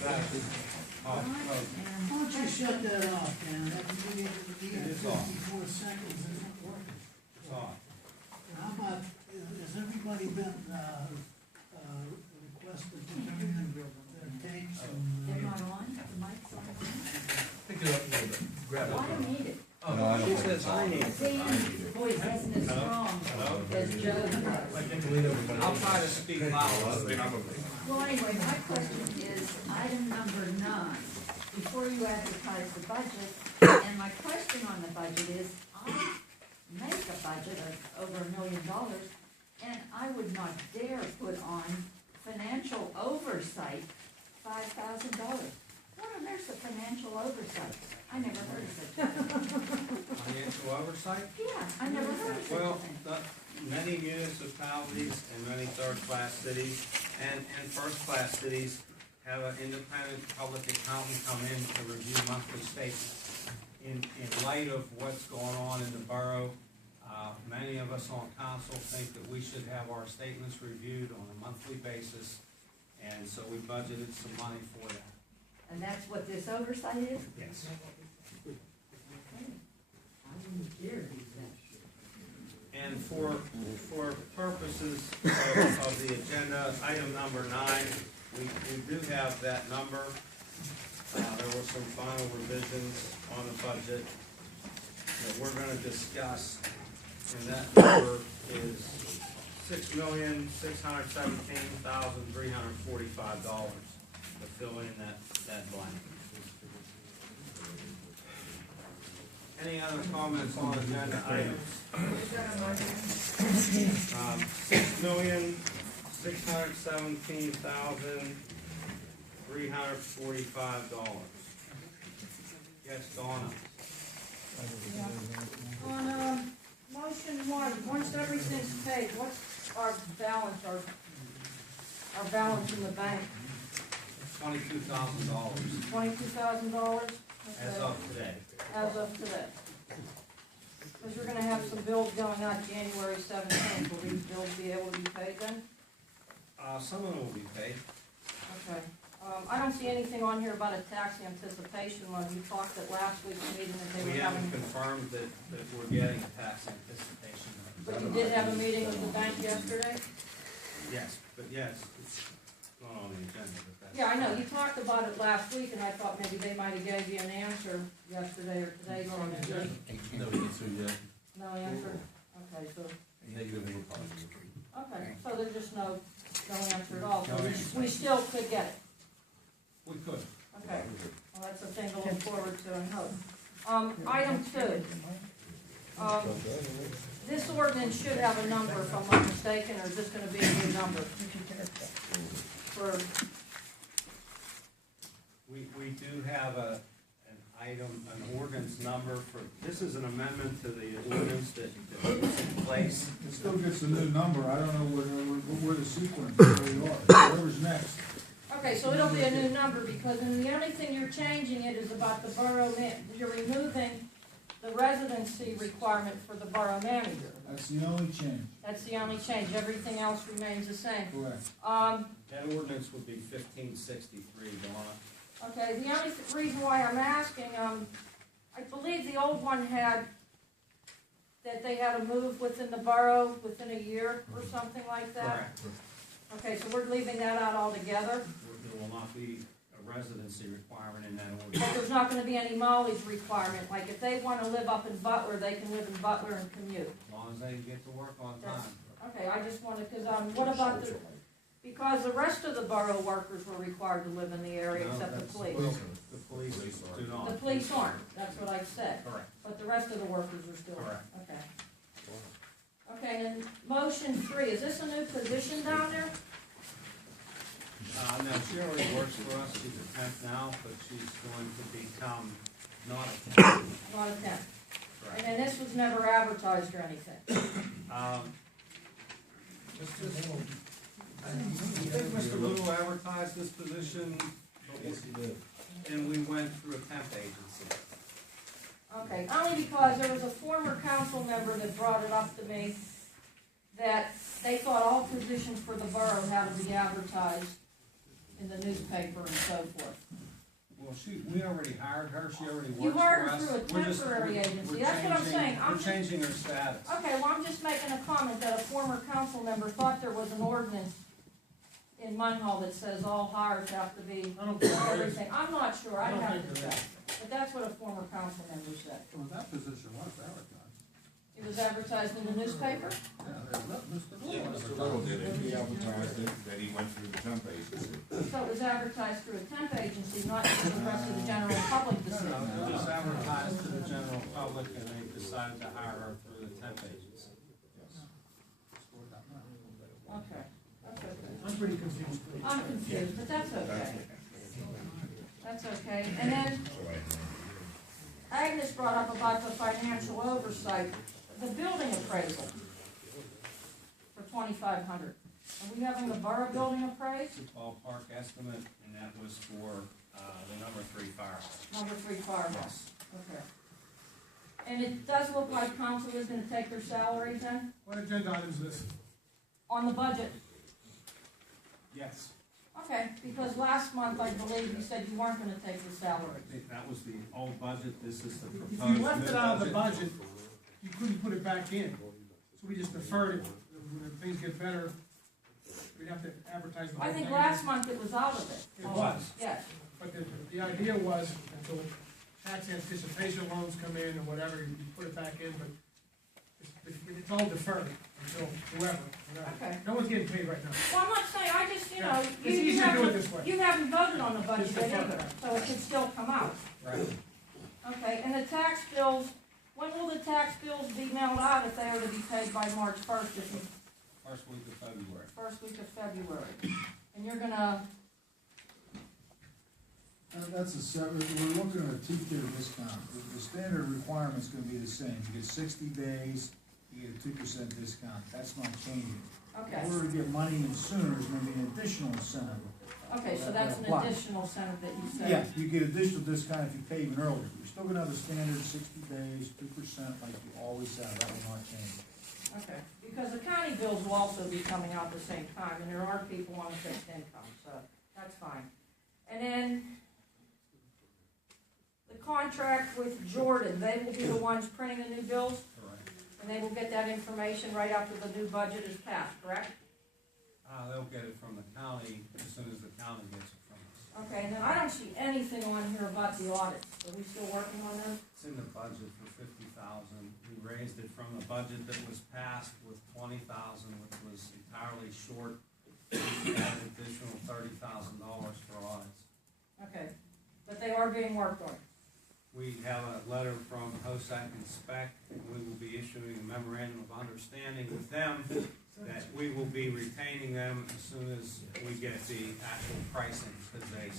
Why don't you shut that off, Dan? The 54 seconds isn't working. It's on. How about, has everybody been, requested to turn in their tapes They're and, not on, the mic's on. Pick it up a little bit. Grab it. Well, I don't need it. Oh, No, I don't think it's on. Dan's voice isn't as strong as Joe's does. I'll try to speak loud. Well, anyway, my question is item number 9, before you advertise the budget, and my question on the budget is, I make a budget of over $1 million, and I would not dare put on financial oversight $5,000. What on earth's a financial oversight? I never heard of such a thing. Financial oversight? Yeah, I never heard of such a Well, thing. many municipalities and many third-class cities and first-class cities have an independent public accountant come in to review monthly statements. In light of what's going on in the borough, many of us on council think that we should have our statements reviewed on a monthly basis, and so we budgeted some money for that. And that's what this oversight is? Yes. I wouldn't dare do that. And for purposes of the agenda, item number 9, we do have that number. There were some final revisions on the budget that we're gonna discuss, and that number is $6,617,345 to fill in that blank. Any other comments on agenda items? $6,617,345. Yes, Donna. On, motion 1, once everything's paid, what's our balance, our balance in the bank? $22,000 $22,000? as of today. As of today. Because we're gonna have some bills going out January 17th, will these bills be able to be paid then? Some of them will be paid. Okay. I don't see anything on here about a tax anticipation loan. You talked at last week's meeting that they We were haven't having. confirmed that we're getting a tax anticipation. But you did have a meeting with the bank yesterday? Yes, it's not on the agenda, but that's. Yeah, I know, you talked about it last week, and I thought maybe they might have gave you an answer yesterday or today, saying that there's No answer yet. no answer. Okay, so, Negative or positive. okay, so there's just no answer at all, so No answer. we still could get it. We could. Okay, well, that's a thing to look forward to and hope. Item 2. This ordinance should have a number, if I'm not mistaken, or is this gonna be a new number? For, We do have an ordinance number for, this is an amendment to the ordinance that was in place. It still gets a new number, I don't know where the sequence, where you are, whatever's next. okay, so it'll be a new number, because then the only thing you're changing it is about the borough you're removing the residency requirement for the borough manager. That's the only change, That's the only change, everything else remains the same. correct. That ordinance would be 1563, Donna. Okay, the only reason why I'm asking, I believe the old one had that they had to move within the borough within a year or something like that. Correct. Okay, so we're leaving that out altogether, There will not be a residency requirement in that but ordinance. there's not gonna be any mileage requirement, like if they wanna live up in Butler, they can live in Butler and commute. As long as they get to work on time. Okay, I just wanted, cause, what about because the rest of the borough workers were required to live in the area No, except the that's- police. The police do not. The police aren't, that's what I said, Correct. but the rest of the workers are still. Correct. Okay. Okay, and then motion 3, is this a new position down there? No, she already works for us, she's a temp now, but she's going to become not a temp. Not a temp. And Correct. then this was never advertised or anything? I think Mr. Little advertised this position, and we went through a temp agency. Okay, only because there was a former council member that brought it up to me that they thought all positions for the borough had to be advertised. in the newspaper and so forth. Well, we already hired her, she already You works hired for her us. through a We're just- temporary we're agency. That's what I'm changing- saying. We're changing her status. Okay, well, I'm just making a comment that a former council member thought there was an ordinance in Munhall that says all hires have to be I don't think there is. everything. I'm not sure, I I'd don't have think to there check. But that's what a former council member said. Well, that position was advertised. It was advertised in the newspaper? Yeah, there's that, Mr. Yeah, Moore. Mr. Little did it. He advertised it, that he went through the temp agency. So it was advertised through a temp agency, not to the rest of the general public to see. No, it was advertised to the general public and they decided to hire her through the temp agency. Okay, that's okay. I'm pretty confused. I'm confused, but that's okay. That's okay. And then Agnes brought up about the financial oversight, the building appraisal for $2,500. Are we having the borough building appraised? It's a ballpark estimate and that was for, the number 3 firehouse. Number 3 firehouse. Okay. And it does look like council is gonna take their salaries in What agenda item is this? on the budget. Yes. Okay, because last month, I believe, you said you weren't gonna take the salary. That was the old budget, this is the If proposed you left new it out of the budget. budget, you couldn't put it back in. So we just deferred it. When things get better, we'd have to advertise the whole I thing. think last month it was out of it. It was. Yes. But the idea was until tax anticipation loans come in or whatever, you put it back in, but it's all deferred until whoever. Okay. No one's getting paid right now. Well, I'm not saying, I just, you know, Yeah, it's you easier to do it haven't, this way. you haven't voted on the budget Just yet defer. either, so it could still come out. Right. Okay, and the tax bills, when will the tax bills be mailed out if they are to be paid by March first, First week of February. first week of February? And you're gonna, That's a separate, we're looking at a two-tier discount. The standard requirement's gonna be the same. You get 60 days, you get a 2% discount. That's not changing. okay, In order to get money in sooner, there's gonna be an additional incentive. okay, so that's an Apply. additional incentive that you said. Yeah, you get additional discount if you pay even earlier. You're still gonna have the standard 60 days, 2% like you always have. That will not change. Okay, because the county bills will also be coming out at the same time, and there are people on a fixed income, so that's fine. And then the contract with Jordan, they will be the ones printing the new bills, Correct. and they will get that information right after the new budget is passed, correct? They'll get it from the county as soon as the county gets it from us. Okay, and then I don't see anything on here about the audits. Are we still working on those? It's in the budget for 50,000. We raised it from the budget that was passed with 20,000, which was entirely short. We added additional $30,000 for audits. Okay, but they are being worked on. We have a letter from HOSAC and SPEC, and we will be issuing a memorandum of understanding with them that we will be retaining them as soon as we get the actual pricing, because they